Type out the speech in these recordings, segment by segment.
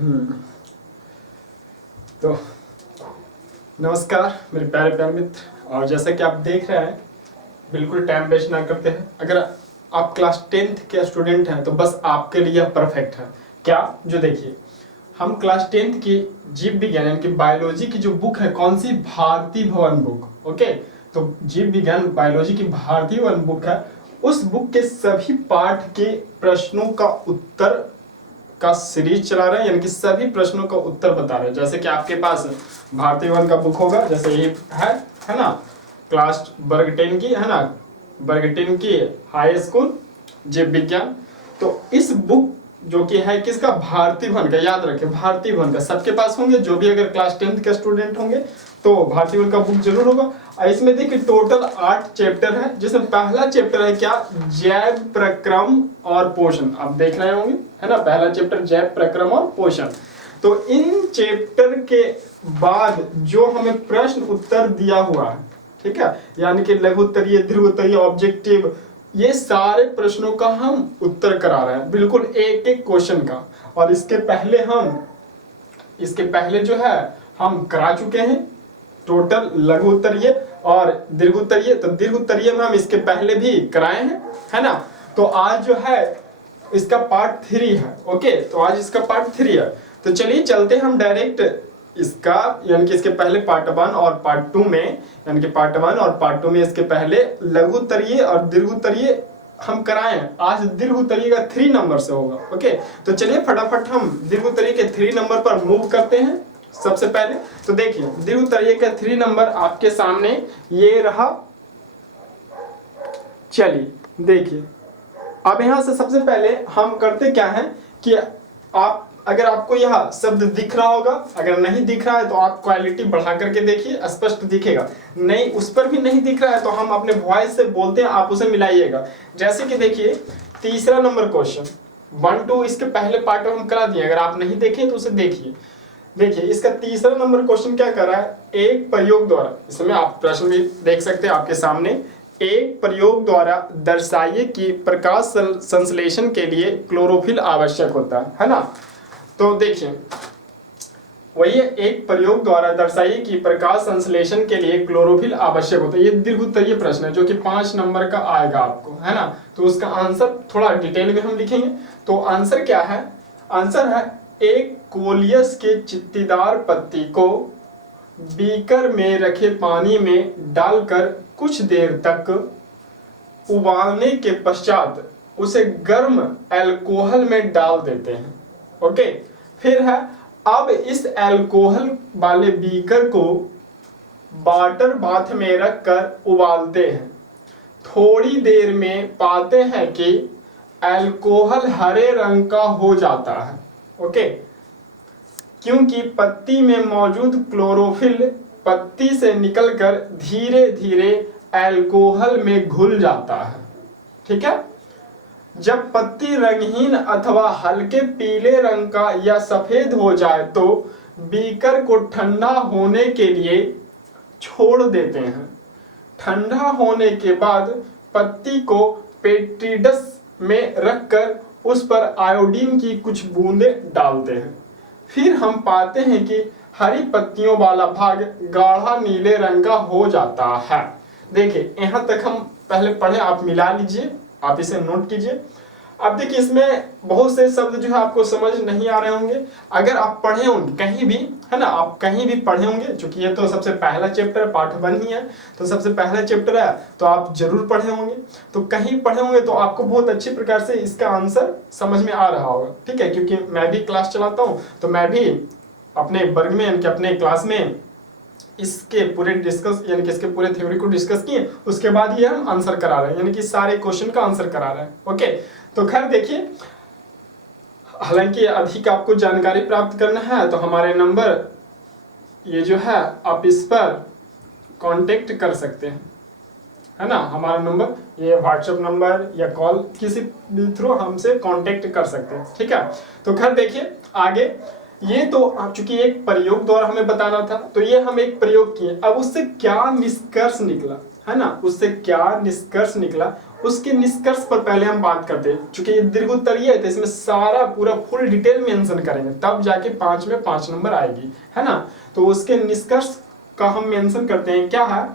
हम्म, तो नमस्कार मेरे प्यारे प्यारे मित्र। और जैसा कि आप देख रहे हैं, बिल्कुल टाइम वेस्ट ना करते हैं। अगर आप क्लास 10th के स्टूडेंट हैं तो बस आपके लिए परफेक्ट है। क्या? जो देखिए, हम क्लास 10th की जीव विज्ञान यानी कि बायोलॉजी की जो बुक है, कौन सी? भारती भवन बुक। ओके, तो जीव विज्ञान बायोलॉजी की भारती भवन बुक है। उस बुक के सभी पाठ के प्रश्नों का उत्तर का सीरीज चला रहे हैं, यानी कि सभी प्रश्नों का उत्तर बता रहे हैं। जैसे कि आपके पास भारतीय वन का बुक होगा, जैसे ये है ना, क्लास वर्ग 10 की, है ना, वर्ग 10 की हाई स्कूल जीव विज्ञान। तो इस बुक जो कि है किसका? भारतीय भवन का। याद रखें, भारतीय भवन का सबके पास होंगे, जो भी अगर क्लास 10th के स्टूडेंट होंगे तो भारतीय भवन का बुक जरूर होगा। और इसमें देखिए टोटल 8 चैप्टर है, जिसमें पहला चैप्टर है क्या? जैव प्रक्रम और पोषण। आप देख रहे होंगे, है ना, पहला चैप्टर जैव प्रक्रम और पोषण। तो इन चैप्टर के बाद जो हमें प्रश्न उत्तर दिया हुआ है, ठीक है, यानी कि लघु उत्तरीय, दीर्घ उत्तरीय, ऑब्जेक्टिव, ये सारे प्रश्नों का हम उत्तर करा रहे हैं, बिल्कुल एक एक क्वेश्चन का। और इसके पहले जो है हम करा चुके हैं टोटल लघु उत्तरीय और दीर्घ उत्तरीय। तो दीर्घ उत्तरीय में हम इसके पहले भी कराए हैं, है ना। तो आज जो है इसका पार्ट 3 है। ओके, तो आज इसका पार्ट 3 है। तो चलिए चलते हम डायरेक्ट इसका, यानी कि इसके पहले पार्ट 1 और पार्ट 2 में, यानी कि पार्ट 1 और पार्ट 2 में इसके पहले लघु उत्तरीय और दीर्घ उत्तरीय हम कराएं। आज दीर्घ उत्तरीय का 3 नंबर से होगा। ओके, तो चलिए फटाफट हम दीर्घ उत्तरीय के 3 नंबर पर मूव करते हैं। सबसे पहले तो देखिए, दीर्घ उत्तरीय का 3 नंबर आपके सामने ये रहा। चलिए देखिए, अब यहां से सबसे पहले हम करते क्या है कि आप, अगर आपको यह शब्द दिख रहा होगा, अगर नहीं दिख रहा है तो आप क्वालिटी बढ़ा करके देखिए, स्पष्ट दिखेगा। नहीं, उस पर भी नहीं दिख रहा है तो हम अपने वॉइस से बोलते हैं, आप उसे मिलाइएगा। जैसे कि देखिए, तीसरा नंबर क्वेश्चन 1 2 इसके पहले पार्ट में हम करा दिए, अगर आप नहीं देखें तो उसे देखिए। देखिए इसका तीसरा नंबर क्वेश्चन क्या कर रहा है? एक प्रयोग द्वारा, इसमें आप प्रश्न भी देख सकते हैं आपके सामने, एक प्रयोग द्वारा दर्शाइए कि प्रकाश संश्लेषण के लिए क्लोरोफिल आवश्यक होता है ना। तो देखिए वही है, एक प्रयोग द्वारा दर्शाइए कि प्रकाश संश्लेषण के लिए क्लोरोफिल आवश्यक होता है। ये दीर्घ उत्तरीय प्रश्न है जो कि 5 नंबर का आएगा आपको, है ना। तो उसका आंसर थोड़ा डिटेल में हम लिखेंगे। तो आंसर क्या है? आंसर है, एक कोलियस के चित्तीदार पत्ती को बीकर में रखे पानी में डालकर कुछ देर तक उबालने के पश्चात उसे गर्म अल्कोहल में डाल देते हैं। ओके, फिर है, अब इस अल्कोहल वाले बीकर को वाटर बाथ में रखकर उबालते हैं। थोड़ी देर में पाते हैं कि अल्कोहल हरे रंग का हो जाता है। ओके, क्योंकि पत्ती में मौजूद क्लोरोफिल पत्ती से निकलकर धीरे धीरे अल्कोहल में घुल जाता है। ठीक है, जब पत्ती रंगहीन अथवा हल्के पीले रंग का या सफेद हो जाए तो बीकर को ठंडा होने के लिए छोड़ देते हैं। ठंडा होने के बाद पत्ती को पेट्रीडस में रखकर उस पर आयोडीन की कुछ बूंदें डालते हैं। फिर हम पाते हैं कि हरी पत्तियों वाला भाग गाढ़ा नीले रंग का हो जाता है। देखिए यहां तक हम पहले पढ़े, आप मिला लीजिए, आप इसे नोट कीजिए। अब देखिए इसमें बहुत से शब्द जो है आपको समझ नहीं आ रहे होंगे, अगर आप पढ़े होंगे कहीं भी, है ना, आप कहीं भी पढ़े होंगे, क्योंकि ये तो सबसे पहला चैप्टर पार्ट 1 ही है, तो सबसे पहला चैप्टर है तो आप जरूर पढ़े होंगे। तो कहीं पढ़े होंगे तो आपको बहुत अच्छी प्रकार से इसका आंसर समझ में आ रहा होगा। ठीक है, क्योंकि मैं भी क्लास चलाता हूँ, तो मैं भी अपने वर्ग में, यानी कि अपने क्लास में इसके पूरे डिस्कस, यानी कि इसके पूरे थ्योरी को डिस्कस किए, उसके बाद ये हम आंसर करा रहे हैं, यानी कि सारे क्वेश्चन का आंसर करा रहे हैं। ओके, तो खैर देखिए, हालांकि अधिक आपको जानकारी प्राप्त करना है तो हमारे नंबर ये जो है आप इस पर कांटेक्ट कर सकते हैं, है ना। हमारा नंबर ये व्हाट्सएप नंबर या कॉल किसी भी थ्रू हमसे कांटेक्ट कर सकते हैं। ठीक है, तो खैर देखिए आगे, ये तो चूंकि एक प्रयोग द्वारा हमें बताना था, तो ये हम एक प्रयोग किए। अब उससे क्या निष्कर्ष निकला, है ना, उससे क्या निष्कर्ष निकला उसके निष्कर्ष पर पहले हम बात करते हैं। चूंकि ये दीर्घ उत्तरीय है तो इसमें सारा पूरा फुल डिटेल मेंशन करेंगे, तब जाके 5 में 5 नंबर आएगी, है ना। तो उसके निष्कर्ष का हम मेंशन करते हैं, क्या है,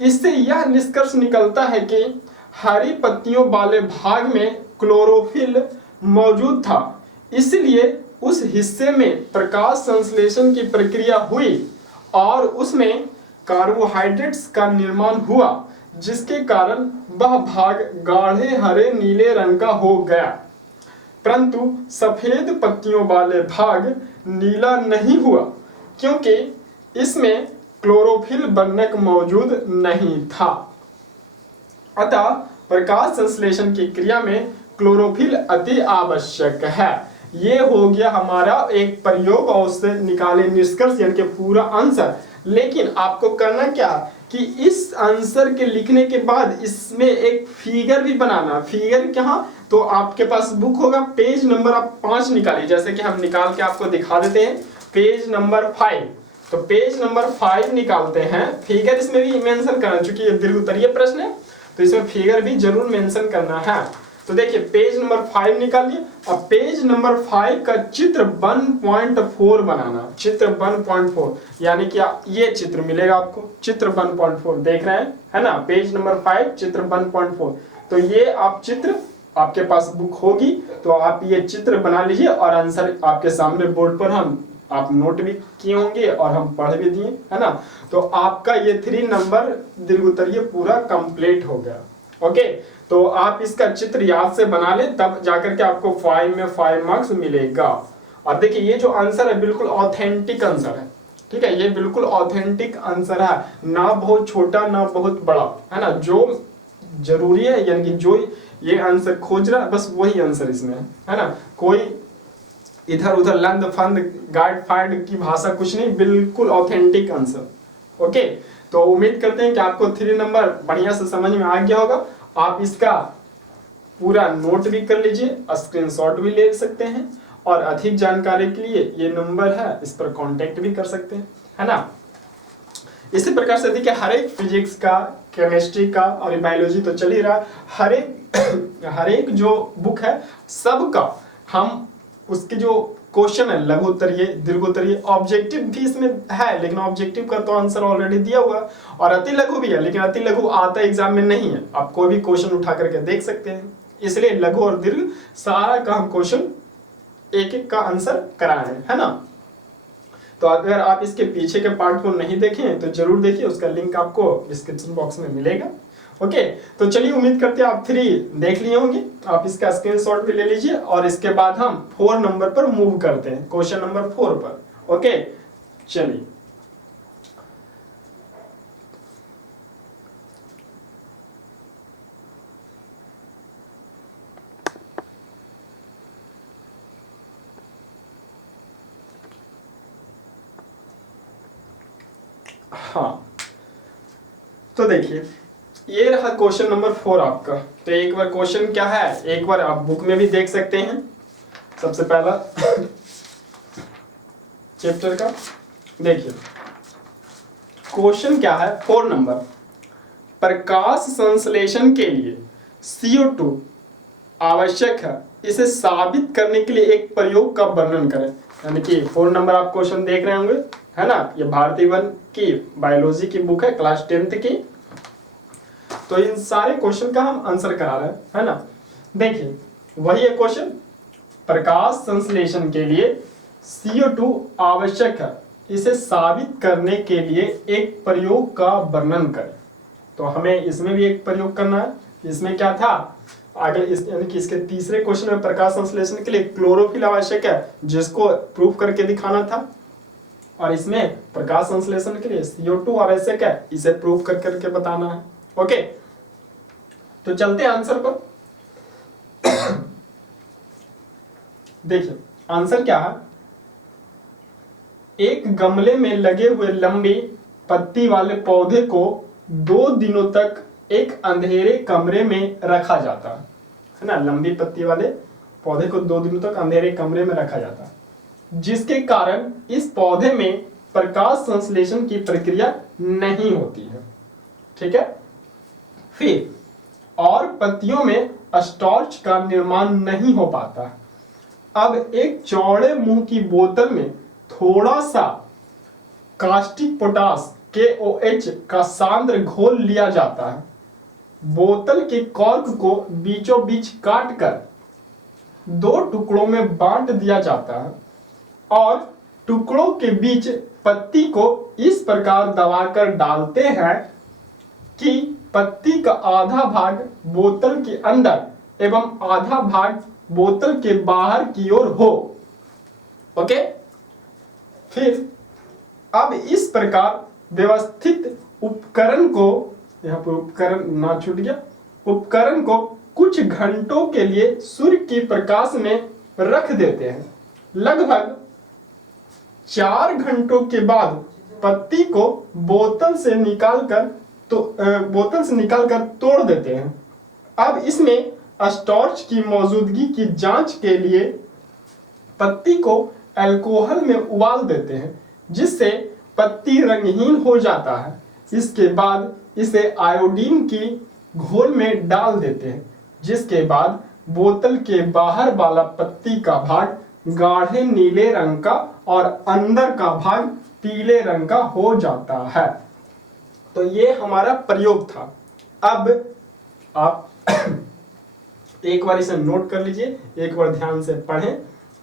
इससे यह निष्कर्ष निकलता है कि हरी पत्तियों वाले भाग में क्लोरोफिल मौजूद था, इसलिए उस हिस्से में प्रकाश संश्लेषण की प्रक्रिया हुई और उसमें कार्बोहाइड्रेट्स का निर्माण हुआ, जिसके कारण वह भाग गाढ़े हरे नीले रंग का हो गया। परंतु सफेद पत्तियों वाले भाग नीला नहीं हुआ, क्योंकि इसमें क्लोरोफिल वर्णक मौजूद नहीं था। अतः प्रकाश संश्लेषण की क्रिया में क्लोरोफिल अति आवश्यक है। ये हो गया हमारा एक प्रयोग और उससे निकाले निष्कर्ष, यानी कि पूरा आंसर। लेकिन आपको करना क्या कि इस आंसर के लिखने के बाद इसमें एक फिगर भी बनाना। फिगर क्या, तो आपके पास बुक होगा, पेज नंबर आप 5 निकालिए, जैसे कि हम निकाल के आपको दिखा देते हैं। पेज नंबर 5, तो पेज नंबर 5 निकालते हैं। फिगर इसमें भी मेंशन करना, चूंकि ये दीर्घ उत्तरीय प्रश्न है तो इसमें फिगर भी जरूर मेंशन करना है। तो देखिए पेज नंबर 5 निकालिए। अब पेज नंबर 5 का चित्र 1.4 बनाना। चित्र 1.4 यानी कि ये चित्र मिलेगा आपको, चित्र 1.4 देख रहे हैं, है ना। पेज नंबर 5 चित्र 1.4। तो ये आप चित्र, आपके पास बुक होगी तो आप ये चित्र बना लीजिए और आंसर आपके सामने बोर्ड पर हम आप नोट भी किए होंगे और हम पढ़ भी दिए, है ना। तो आपका ये 3 नंबर दीर्घ उत्तरीय पूरा कंप्लीट हो गया। ओके, तो आप इसका चित्र याद से बना ले, तब जाकर के आपको 5 में 5 मार्क्स मिलेगा। और देखिए ये जो आंसर है बिल्कुल ऑथेंटिक आंसर है, ठीक है। ये बिल्कुल ऑथेंटिक आंसर है, ना बहुत छोटा ना बहुत बड़ा, है ना। जो जरूरी है यानी कि जो ये आंसर खोज रहा है बस वही आंसर इसमें है ना। कोई इधर उधर लंद फंद गाइड फाइड की भाषा कुछ नहीं, बिल्कुल ऑथेंटिक आंसर। ओके, तो उम्मीद करते हैं कि आपको 3 नंबर बढ़िया से समझ में आ गया होगा। आप इसका पूरा नोट भी कर लीजिए, स्क्रीनशॉट भी ले सकते हैं और अधिक जानकारी के लिए ये नंबर है, इस पर कांटेक्ट भी कर सकते हैं, है ना। इसी प्रकार से देखिए हर एक फिजिक्स का, केमिस्ट्री का और बायोलॉजी तो चल ही रहा, हर एक जो बुक है सबका हम उसके जो क्वेश्चन है लघु उत्तरीय, दीर्घ उत्तरीय, ऑब्जेक्टिव भी इसमें है, लेकिन ऑब्जेक्टिव का तो आंसर ऑलरेडी दिया हुआ है, और अति लघु भी है, लेकिन अति लघु आता एग्जाम में नहीं है। आप कोई भी क्वेश्चन उठा करके देख सकते हैं, इसलिए लघु और दीर्घ सारा का हम क्वेश्चन एक एक का आंसर करा रहे हैं, है ना। तो अगर आप इसके पीछे के पार्ट को नहीं देखें तो जरूर देखिए, उसका लिंक आपको डिस्क्रिप्शन बॉक्स में मिलेगा। ओके, तो चलिए उम्मीद करते हैं आप 3 देख लिए होंगे। आप इसका स्क्रीनशॉट भी ले लीजिए और इसके बाद हम 4 नंबर पर मूव करते हैं, क्वेश्चन नंबर 4 पर। ओके, चलिए हाँ, तो देखिए ये रहा क्वेश्चन नंबर 4 आपका। तो एक बार क्वेश्चन क्या है, एक बार आप बुक में भी देख सकते हैं। सबसे पहला चैप्टर का देखिए क्वेश्चन क्या है, 4 नंबर, प्रकाश संश्लेषण के लिए CO2 आवश्यक है, इसे साबित करने के लिए एक प्रयोग का वर्णन करें। यानी कि 4 नंबर आप क्वेश्चन देख रहे होंगे, है ना। ये भारती वन की बायोलॉजी की बुक है, क्लास 10th की। तो इन सारे क्वेश्चन का हम आंसर करा रहे हैं, है ना। देखिए वही है क्वेश्चन, प्रकाश संश्लेषण के लिए CO2 आवश्यक है, इसे साबित करने के लिए एक प्रयोग का वर्णन करें। तो हमें इसमें भी एक प्रयोग करना है। इसमें क्या था आगे, यानी कि इसके तीसरे क्वेश्चन में प्रकाश संश्लेषण के लिए क्लोरोफिल आवश्यक है, जिसको प्रूव करके दिखाना था। और इसमें प्रकाश संश्लेषण के लिए CO2 आवश्यक है, इसे प्रूव कर करके बताना है। ओके, तो चलते हैं आंसर पर। देखिए आंसर क्या है, एक गमले में लगे हुए लंबी पत्ती वाले पौधे को 2 दिनों तक एक अंधेरे कमरे में रखा जाता है ना। लंबी पत्ती वाले पौधे को 2 दिनों तक अंधेरे कमरे में रखा जाता है, जिसके कारण इस पौधे में प्रकाश संश्लेषण की प्रक्रिया नहीं होती है। ठीक है, फिर और पत्तियों में स्टार्च का निर्माण नहीं हो पाता। अब एक चौड़े मुंह की बोतल में थोड़ा सा कास्टिक पोटास KOH का सांद्र घोल लिया जाता है। बोतल के कॉर्क को बीचों बीच काटकर 2 टुकड़ों में बांट दिया जाता है और टुकड़ों के बीच पत्ती को इस प्रकार दबाकर डालते हैं कि पत्ती का आधा भाग बोतल के अंदर एवं आधा भाग बोतल के बाहर की ओर हो। ओके, फिर अब इस प्रकार व्यवस्थित उपकरण को, यहाँ पर उपकरण ना छूट गया, उपकरण को कुछ घंटों के लिए सूर्य के प्रकाश में रख देते हैं। लगभग 4 घंटों के बाद पत्ती को बोतल से निकालकर तोड़ देते हैं। अब इसमें स्टार्च की मौजूदगी की जांच के लिए पत्ती को अल्कोहल में उबाल देते हैं, जिससे पत्ती रंगहीन हो जाता है। इसके बाद इसे आयोडीन की घोल में डाल देते हैं, जिसके बाद बोतल के बाहर वाला पत्ती का भाग गाढ़े नीले रंग का और अंदर का भाग पीले रंग का हो जाता है। तो ये हमारा प्रयोग था। अब आप एक बार इसे नोट कर लीजिए, एक बार ध्यान से पढ़ें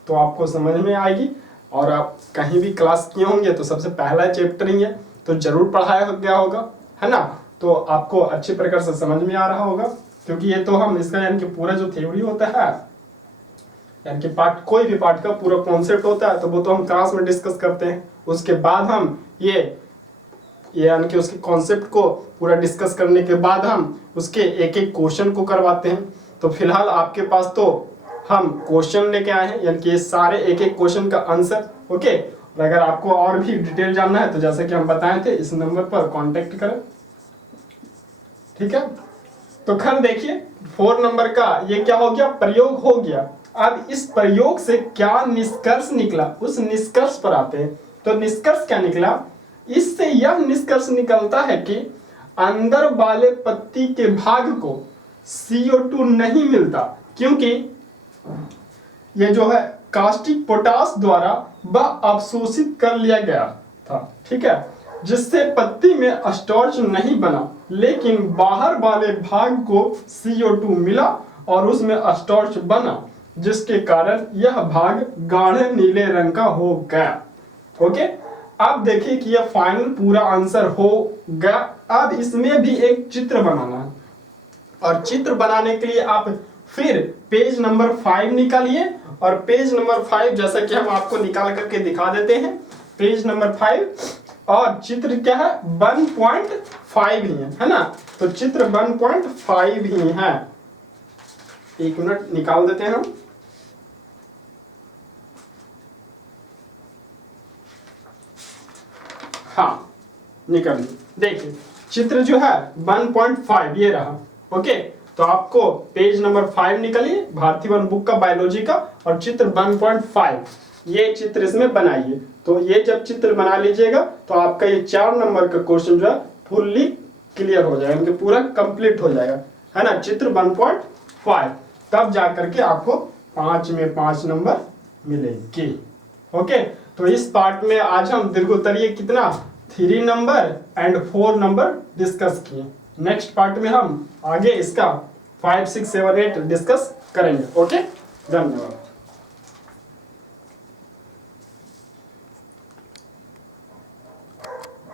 तो आपको समझ में आएगी। और आप कहीं भी क्लास किए होंगे तो सबसे पहला चैप्टर ही है, तो जरूर पढ़ाया गया होगा, है ना। तो आपको अच्छे प्रकार से समझ में आ रहा होगा, क्योंकि ये तो हम इसका यानी कि पूरा जो थ्योरी होता है, यानी कि पार्ट, कोई भी पार्ट का पूरा कॉन्सेप्ट होता है, तो वो तो हम क्लास में डिस्कस करते हैं। उसके बाद हम ये यानी कि उसके कॉन्सेप्ट को पूरा डिस्कस करने के बाद हम उसके एक एक क्वेश्चन को करवाते हैं। तो फिलहाल आपके पास तो हम क्वेश्चन लेके आए हैं, यानी कि ये सारे एक एक क्वेश्चन का आंसर। ओके, और अगर आपको और भी डिटेल जानना है तो जैसे कि हम बताए थे, इस नंबर पर कांटेक्ट करें, ठीक है। तो खैर देखिए, 4 नंबर का ये क्या हो गया, प्रयोग हो गया। अब इस प्रयोग से क्या निष्कर्ष निकला, उस निष्कर्ष पर आते हैं। तो निष्कर्ष क्या निकला, इससे यह निष्कर्ष निकलता है कि अंदर वाले पत्ती के भाग को CO2 नहीं मिलता, क्योंकि ये जो है कास्टिक पोटास द्वारा वह अवशोषित कर लिया गया था, ठीक है, जिससे पत्ती में स्टार्च नहीं बना, लेकिन बाहर वाले भाग को CO2 मिला और उसमें स्टार्च बना, जिसके कारण यह भाग गाढ़े नीले रंग का हो गया। ओके, अब देखिए कि यह फाइनल पूरा आंसर हो गया। अब इसमें भी एक चित्र बनाना है, और चित्र बनाने के लिए आप फिर पेज नंबर 5 निकालिए, और पेज नंबर 5 जैसा कि हम आपको निकाल करके दिखा देते हैं, पेज नंबर 5, और चित्र क्या है, 1.5 ही है ना। तो चित्र 1.5 ही है। एक मिनट निकाल देते हैं हम। हाँ, निकल देखिए, चित्र जो है 1.5 ये रहा। ओके, तो आपको पेज नंबर 5 निकालिए, भारतीय वन बुक का बायोलॉजी का, और चित्र 1.5 ये चित्र इसमें बनाइए। तो ये जब चित्र बना लीजिएगा तो आपका ये 4 नंबर का क्वेश्चन जो है फुल्ली क्लियर हो जाएगा, इनके पूरा कंप्लीट हो जाएगा, है ना। चित्र 1.5, तब जाकर के आपको 5 में 5 नंबर मिलेगी। ओके, तो इस पार्ट में आज हम दीर्घोत्तरीय कितना 3 नंबर एंड 4 नंबर डिस्कस किए। नेक्स्ट पार्ट में हम आगे इसका 5, 6, 7, 8 डिस्कस करेंगे। ओके, धन्यवाद।